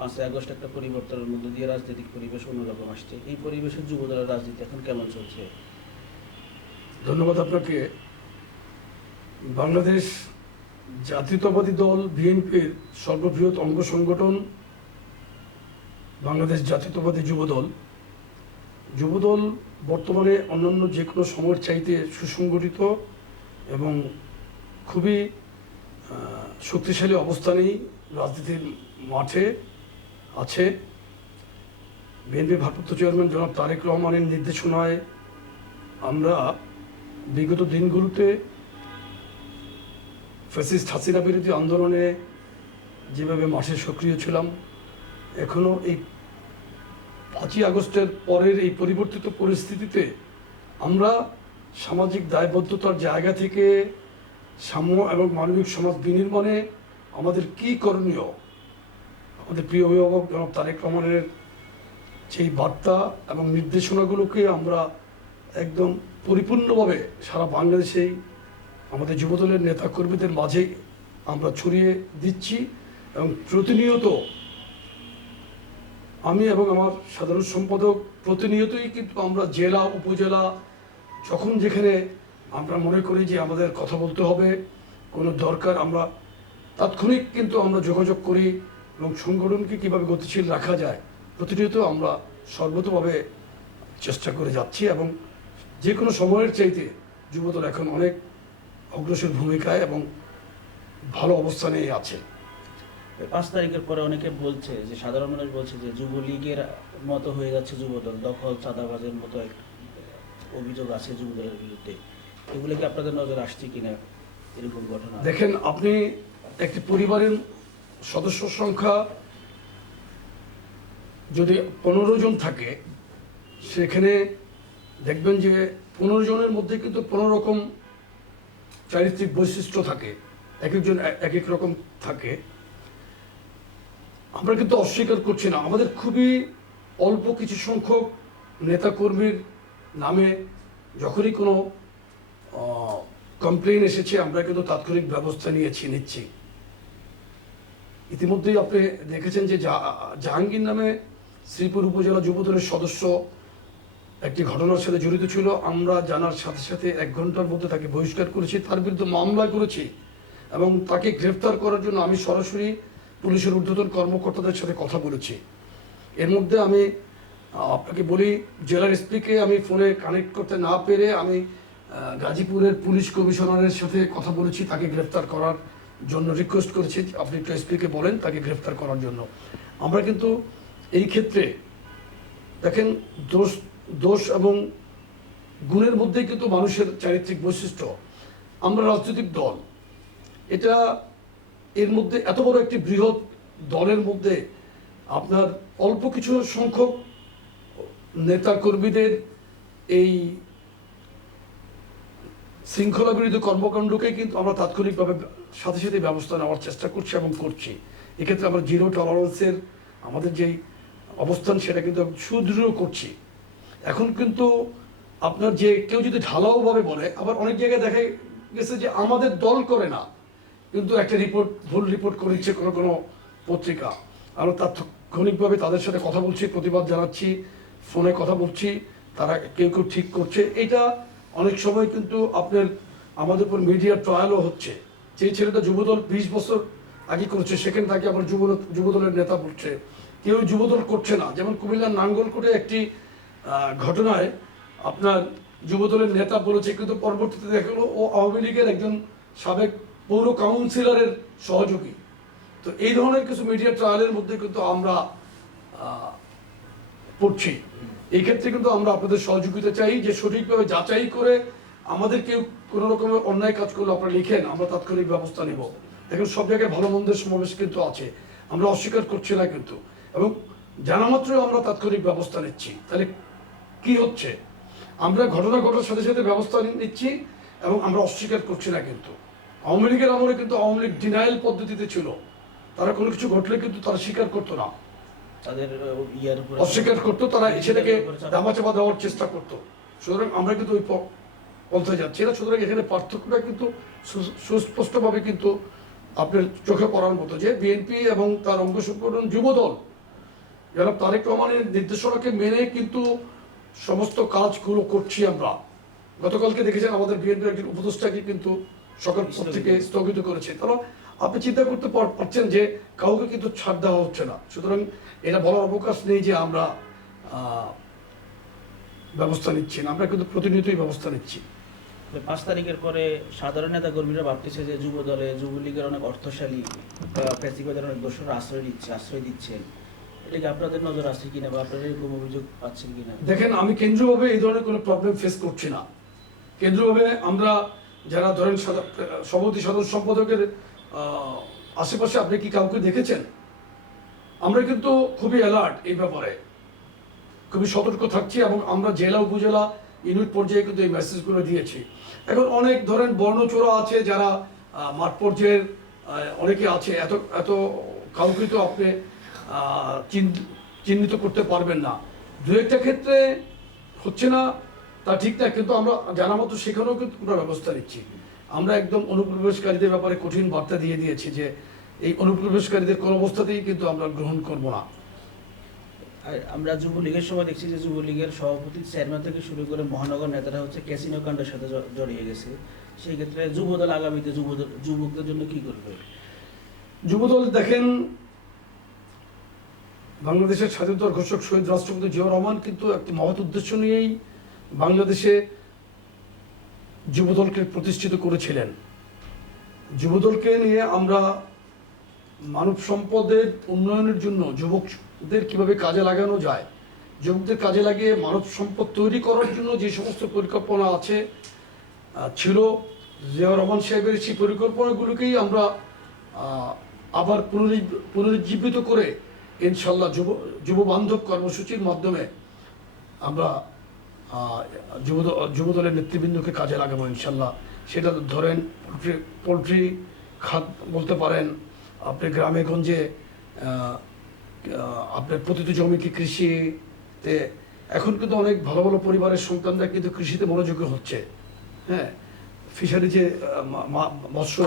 5ই August একটা পরিবর্তনের মধ্যে দিয়ে রাজনৈতিক পরিবেশ অন্যরকম আসছে। এই পরিবেশে যুবদলের রাজনীতি এখন কেমন চলছে? ধন্যবাদ আপনাকে। বাংলাদেশ জাতীয়তাবাদী দল বিএনপির সর্ববৃহৎ অঙ্গ সংগঠন বাংলাদেশ জাতীয়তাবাদী যুবদল। যুবদল বর্তমানে অন্যান্য যে কোনো সময়ের চাইতে সুসংগঠিত এবং খুবই শক্তিশালী অবস্থানেই রাজনীতির মাঠে আছে। বিএনপি ভারপ্রাপ্ত চেয়ারম্যান জনাব তারেক রহমানের নির্দেশনায় আমরা বিগত দিনগুলোতে ফ্যাসিস্ট হাসিনা বিরোধী আন্দোলনে যেভাবে মাঠে সক্রিয় ছিলাম, এখনও এই 5ই আগস্টের পরের এই পরিবর্তিত পরিস্থিতিতে আমরা সামাজিক দায়বদ্ধতার জায়গা থেকে সাম্য এবং মানবিক সমাজ বিনির্মাণে আমাদের কী করণীয়, আমাদের প্রিয় অভিভাবক জনাব তারেক রহমানের সেই বার্তা এবং নির্দেশনাগুলোকে আমরা একদম পরিপূর্ণভাবে সারা বাংলাদেশেই আমাদের যুবদলের নেতাকর্মীদের মাঝে আমরা ছড়িয়ে দিচ্ছি। এবং প্রতিনিয়ত আমি এবং আমার সাধারণ সম্পাদক প্রতিনিয়তই কিন্তু আমরা জেলা উপজেলা যখন যেখানে আমরা মনে করি যে আমাদের কথা বলতে হবে, কোনো দরকার, আমরা তাৎক্ষণিক কিন্তু আমরা যোগাযোগ করি এবং সংগঠনকে কীভাবে গতিশীল রাখা যায় প্রতিনিয়ত আমরা সর্বতভাবে চেষ্টা করে যাচ্ছি। এবং যে কোনো সময়ের চাইতে যুবদল এখন অনেক অগ্রসর ভূমিকায় এবং ভালো অবস্থানে আছে। 5 তারিখের পরে অনেকে বলছে যে, সাধারণ মানুষ বলছে যে যুবলীগের মতো হয়ে যাচ্ছে যুবদল, দখল চাঁদাবাজের মতো এক অভিযোগ আছে যুবদলের বিরুদ্ধে। এগুলো কি আপনাদের নজর আসছে কিনা এরকম ঘটনা? দেখেন, আপনি একটি পরিবারের সদস্য সংখ্যা যদি 15 জন থাকে, সেখানে দেখবেন যে 15 জনের মধ্যে কিন্তু 15 রকম চারিত্রিক বৈশিষ্ট্য থাকে, এক একজন এক এক রকম থাকে। আমরা কিন্তু অস্বীকার করছি না, আমাদের খুবই অল্প কিছু সংখ্যক নেতাকর্মীর নামে যখনই কোনো কমপ্লেন এসেছে আমরা কিন্তু তাৎক্ষণিক ব্যবস্থা নিচ্ছি। ইতিমধ্যেই আপনি দেখেছেন যে জাহাঙ্গীর নামে শ্রীপুর উপজেলা যুবদলের সদস্য একটি ঘটনার সাথে জড়িত ছিল। আমরা জানার সাথে সাথে 1 ঘন্টার মধ্যে তাকে বহিষ্কার করেছি, তার বিরুদ্ধে মামলা করেছি এবং তাকে গ্রেফতার করার জন্য আমি সরাসরি পুলিশের ঊর্ধ্বতন কর্মকর্তাদের সাথে কথা বলেছি। এর মধ্যে আমি আপনাকে বলি, জেলার এসপিকে আমি ফোনে কানেক্ট করতে না পেরে আমি গাজীপুরের পুলিশ কমিশনারের সাথে কথা বলেছি, তাকে গ্রেফতার করার জন্য রিকোয়েস্ট করেছি, আপনি একটু এসপিকে বলেন তাকে গ্রেফতার করার জন্য। আমরা কিন্তু এই ক্ষেত্রে দেখেন, দোষ এবং গুণের মধ্যে কিন্তু মানুষের চারিত্রিক বৈশিষ্ট্য। আমরা রাজনৈতিক দল, এটা এর মধ্যে এত বড় একটি বৃহৎ দলের মধ্যে আপনার অল্প কিছু সংখ্যক নেতাকর্মীদের এই শৃঙ্খলা বিরোধী কর্মকাণ্ডকে কিন্তু আমরা তাৎক্ষণিকভাবে সাথে সাথে ব্যবস্থা নেওয়ার চেষ্টা করছি এবং করছি। এক্ষেত্রে আমরা জিরো টলারেন্সের আমাদের যেই অবস্থান সেটা কিন্তু সুদৃঢ় করছি। এখন কিন্তু আপনার যে কেউ যদি ঢালাওভাবে বলে, আবার অনেক জায়গায় দেখা গেছে যে আমাদের দল করে না, কিন্তু একটা ভুল রিপোর্ট করেছে কোনো কোনো পত্রিকা। আমরা তাৎক্ষণিকভাবে তাদের সাথে কথা বলছি, প্রতিবাদ জানাচ্ছি, ফোনে কথা বলছি, তারা কেউ কেউ ঠিক করছে। এটা অনেক সময় কিন্তু আপনার আমাদের উপর মিডিয়া ট্রায়ালও হচ্ছে। যে ছেলেটা যুবদল 20 বছর আগে করছে, সেখানে তাকে আবার যুবদলের নেতা বলছে, কেউ যুবদল করছে না। যেমন কুমিল্লার নাঙ্গলকোটে একটি ঘটনায় আপনার যুবদলের নেতা বলেছে, কিন্তু পরবর্তীতে দেখা গেল ও আওয়ামী লীগের একজন সাবেক পৌর কাউন্সিলরের সহযোগী। তো এই ধরনের কিছু মিডিয়া ট্রায়ালের মধ্যে কিন্তু আমরা পড়ছি। এই ক্ষেত্রে কিন্তু আমরা আপনাদের সহযোগিতা চাই, যে সঠিকভাবে যাচাই করে আমাদের কেউ কোনো রকমের অন্যায় কাজ করলে আপনারা লিখেন, আমরা তাৎক্ষণিক ব্যবস্থা নেব। দেখুন, সব জায়গায় ভালো মন্দের সমাবেশ কিন্তু আছে, আমরা অস্বীকার করছি না কিন্তু, এবং জানা মাত্রই আমরা তাৎক্ষণিক ব্যবস্থা নিচ্ছি। তাহলে কি হচ্ছে, আমরা ঘটনা ঘটার সাথে সাথে ব্যবস্থা নিচ্ছি এবং আমরা অস্বীকার করছি না। কিন্তু আওয়ামী লীগের আমলে কিন্তু আওয়ামী লীগ ডিনায়াল পদ্ধতিতে ছিল, তারা কোনো কিছু ঘটলে কিন্তু তারা স্বীকার করতো না, তাদের অস্বীকার করতো, তারা সেটাকে দামাচাপা দেওয়ার চেষ্টা করতো। সুতরাং আমরা কিন্তু ওই পন্থায় যাচ্ছি না। সুতরাং এখানে পার্থক্যটা কিন্তু সুস্পষ্টভাবে কিন্তু আপনার চোখে পড়ার মতো, যে বিএনপি এবং তার অঙ্গ সংগঠন যুবদল জনাব তারেক রহমানের নির্দেশনাকে মেনে কিন্তু সমস্ত কাজগুলো করছি আমরা। গতকালকে দেখেছেন আমাদের বিএনপির একজন উপদেষ্টাকে কিন্তু সকাল থেকে স্থগিত করেছে। তারা আপনি চিন্তা করতে পারছেন যে কাউকে কিন্তু ছাড় দেওয়া হচ্ছে না। সুতরাং এটা বলার অবকাশ নেই যে আমরা ব্যবস্থা নিচ্ছি না, আমরা কিন্তু প্রতিনিয়তই ব্যবস্থা নিচ্ছি। 5 তারিখের পরে সাধারণ নেতা কর্মীরা ভাবতেছে যে যুব দলে যুবলীগের অনেক অর্থশালী ফ্যাসিবাদের অনেক দোষরা আশ্রয় দিচ্ছেন। এটা কি আপনাদের নজর আসছে কিনা বা আপনারা এরকম অভিযোগ পাচ্ছেন কিনা? দেখেন, আমি কেন্দ্রীয়ভাবে এই ধরনের কোনো প্রবলেম ফেস করছি না। কেন্দ্রীয়ভাবে আমরা যারা ধরেন সভাপতি সাধারণ সম্পাদকের আশেপাশে আপনি কি কাউকে দেখেছেন? আমরা কিন্তু খুবই অ্যালার্ট এই ব্যাপারে, খুবই সতর্ক থাকছি এবং আমরা জেলা উপজেলা ইউনিট পর্যায়ে কিন্তু এই মেসেজগুলো দিয়েছি। এখন অনেক ধরেন বর্ণচোরা আছে যারা মাঠ পর্যায়ের অনেকে আছে, এত এত কাউকে তো আপনি চিহ্নিত করতে পারবেন না। দু একটা ক্ষেত্রে হচ্ছে না তা ঠিক না, কিন্তু আমরা জানা মতো সেখানেও কিন্তু আমরা ব্যবস্থা নিচ্ছি। আমরা একদম অনুপ্রবেশকারীদের ব্যাপারে কঠিন বার্তা দিয়ে দিয়েছি যে এই অনুপ্রবেশকারীদের কোনো অবস্থাতেই কিন্তু আমরা গ্রহণ করব না। আমরা যুবলীগের সময় দেখছি যে যুবলীগের সভাপতি চেয়ারম্যান থেকে শুরু করে মহানগর নেতারা হচ্ছে ক্যাসিনো কাণ্ডের সাথে জড়িয়ে গেছে। সেই ক্ষেত্রে যুবদল আগামীতে যুবকদের জন্য কি করবে? যুবদল দেখেন, বাংলাদেশের স্বাধীনতার ঘোষক শহীদ রাষ্ট্রপতি জিয়াউর রহমান কিন্তু একটি মহৎ উদ্দেশ্য নিয়েই বাংলাদেশে যুবদলকে প্রতিষ্ঠিত করেছিলেন। যুবদলকে নিয়ে আমরা মানব সম্পদের উন্নয়নের জন্য যুবকদের কিভাবে কাজে লাগানো যায়, যুবকদের কাজে লাগিয়ে মানব সম্পদ তৈরি করার জন্য যে সমস্ত পরিকল্পনা ছিল জিয়াউর রহমান সাহেবের, সেই পরিকল্পনাগুলোকেই আমরা আবার পুনরুজ্জীবিত করে ইনশাল্লাহ যুব বান্ধব কর্মসূচির মাধ্যমে আমরা যুবদলের নেতৃবৃন্দকে কাজে লাগাবো ইনশাল্লাহ। সেটা ধরেন পোলট্রি খাত বলতে পারেন, আপনি গ্রামে গঞ্জে আপনার প্রতিটি জমিকে কৃষিতে, এখন কিন্তু অনেক ভালো ভালো পরিবারের সন্তানরা কিন্তু কৃষিতে মনোযোগী হচ্ছে। হ্যাঁ, ফিশারিজে মৎস্য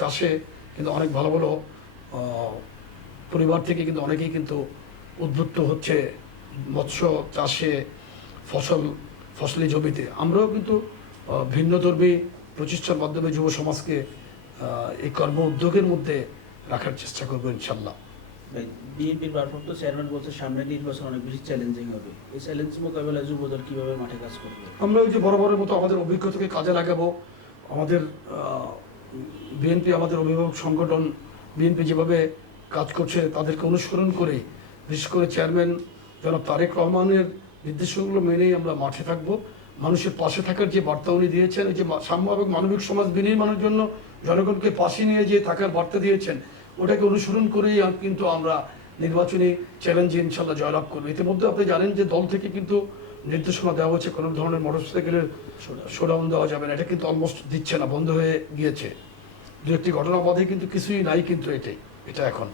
চাষে কিন্তু অনেক ভালো ভালো পরিবার থেকে কিন্তু অনেকেই কিন্তু উদ্বুদ্ধ হচ্ছে মৎস্য চাষে, ফসলি জমিতে। আমরাও কিন্তু ভিন্নধর্মী প্রচেষ্টার মাধ্যমে যুব সমাজকে এই কর্ম উদ্যোগের মধ্যে রাখার চেষ্টা করবো ইনশাল্লাহ। বিএনপির ভারপ্রাপ্ত চেয়ারম্যান বলছে সামনে নির্বাচন অনেক বেশি চ্যালেঞ্জিং হবে। এই চ্যালেঞ্জ মোকাবেলায় যুবদল কিভাবে মাঠে কাজ করবে? আমরা ওই যে বরাবরের মতো আমাদের অভিজ্ঞতাকে কাজে লাগাবো। আমাদের বিএনপি, আমাদের অভিভাবক সংগঠন বিএনপি যেভাবে কাজ করছে তাদেরকে অনুসরণ করে, বিশেষ করে চেয়ারম্যান জনাব তারেক রহমানের নির্দেশনাগুলো মেনেই আমরা মাঠে থাকবো। মানুষের পাশে থাকার যে বার্তা উনি দিয়েছেন, যে সাম্য এবং মানবিক সমাজ বিনির্মাণের জন্য জনগণকে পাশে নিয়ে যে থাকার বার্তা দিয়েছেন, ওটাকে অনুসরণ করেই কিন্তু আমরা নির্বাচনী চ্যালেঞ্জে ইনশাল্লাহ জয়লাভ করবো। ইতিমধ্যে আপনি জানেন যে দল থেকে কিন্তু নির্দেশনা দেওয়া হচ্ছে কোনো ধরনের মোটরসাইকেলের শোডাউন দেওয়া যাবে না, এটা কিন্তু অলমোস্ট দিচ্ছে না, বন্ধ হয়ে গিয়েছে। দু একটি ঘটনা বাদে কিন্তু কিছুই নাই কিন্তু এটা এখন।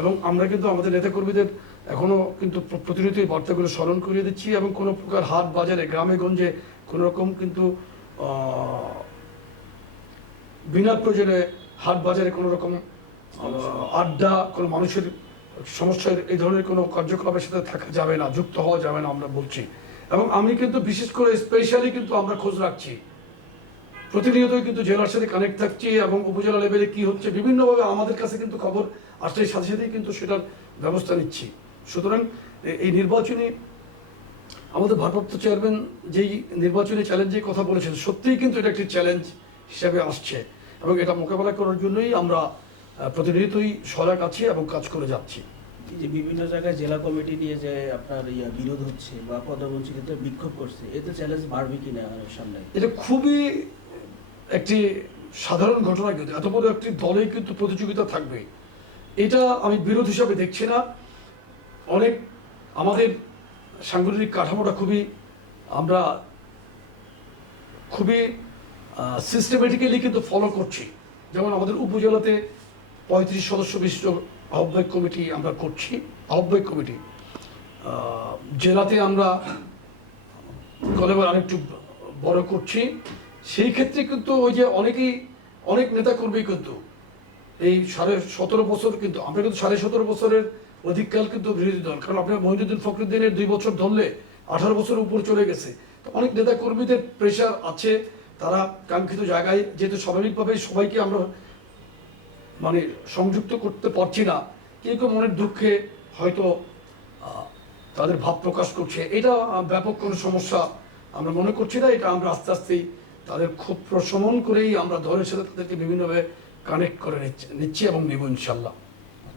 এবং আমরা কিন্তু আমাদের নেতাকর্মীদের এখনও কিন্তু প্রতিনিয়ত বার্তাগুলো স্মরণ করিয়ে দিচ্ছি এবং কোনো প্রকার হাট বাজারে, গ্রামে গঞ্জে কোনো রকম কিন্তু বিনা প্রয়োজনে হাট বাজারে কোনো রকম আড্ডা, কোনো মানুষের সমস্যার এই ধরনের কোনো কার্যকলাপের সাথে থাকা যাবে না, যুক্ত হওয়া যাবে না আমরা বলছি। এবং আমি কিন্তু বিশেষ করে স্পেশালি কিন্তু আমরা খোঁজ রাখছি, প্রতিনিয়তই কিন্তু জেলার সাথে কানেক্ট থাকছি এবং উপজেলা লেভেলে কি হচ্ছে বিভিন্নভাবে আমাদের কাছে কিন্তু খবর আসলে সাথে সাথেই কিন্তু সেটার ব্যবস্থা নিচ্ছি। সুতরাং এই নির্বাচনী আমাদের ভারপ্রাপ্ত চেয়ারম্যান যেই নির্বাচনী চ্যালেঞ্জের কথা বলেছেন, সত্যিই কিন্তু এটা একটি চ্যালেঞ্জ হিসাবে আসছে এবং এটা মোকাবেলা করার জন্যই আমরা প্রতিনিয়তই সজাগ আছি এবং কাজ করে যাচ্ছি। যে বিভিন্ন জায়গায় জেলা কমিটি নিয়ে যে আপনার বিরোধ হচ্ছে বা পদবঞ্চিত বিক্ষোভ করছে, এতে চ্যালেঞ্জ বাড়বে কিনা সামনে? এটা খুবই একটি সাধারণ ঘটনা, কিন্তু এত বড় একটি দলে কিন্তু প্রতিযোগিতা থাকবে, এটা আমি বিরোধ হিসাবে দেখছি না। অনেক আমাদের সাংগঠনিক কাঠামোটা আমরা খুবই সিস্টেমেটিক্যালি কিন্তু ফলো করছি। যেমন আমাদের উপজেলাতে 35 সদস্য বিশিষ্ট আহ্বায়ক কমিটি আমরা করছি, আহ্বায়ক কমিটি। জেলাতে আমরা কলেবার আরেকটু বড় করছি। সেই ক্ষেত্রে কিন্তু ওই যে অনেক নেতা কর্মী কিন্তু এই 17.5 বছর, কিন্তু আমরা কিন্তু 17.5 বছরের অধিককাল কিন্তু বিরোধী দল, কারণ আপনার মহিউদ্দিন ফখরুদ্দিনের 2 বছর ধরলে 18 বছর উপর চলে গেছে। তো অনেক নেতা কর্মীদের প্রেশার আছে, তারা কাঙ্ক্ষিত জায়গায় যেহেতু স্বাভাবিকভাবে সবাইকে আমরা মানে সংযুক্ত করতে পারছি না, কেউ কেউ মনের দুঃখে হয়তো তাদের ভাব প্রকাশ করছে। এটা ব্যাপক কোনো সমস্যা আমরা মনে করছি না। এটা আমরা আস্তে আস্তেই তাদের খুব প্রশমন করেই আমরা ধরে সাথে তাদেরকে বিভিন্নভাবে কানেক্ট করে নিচ্ছি এবং নেব ইনশাল্লাহ।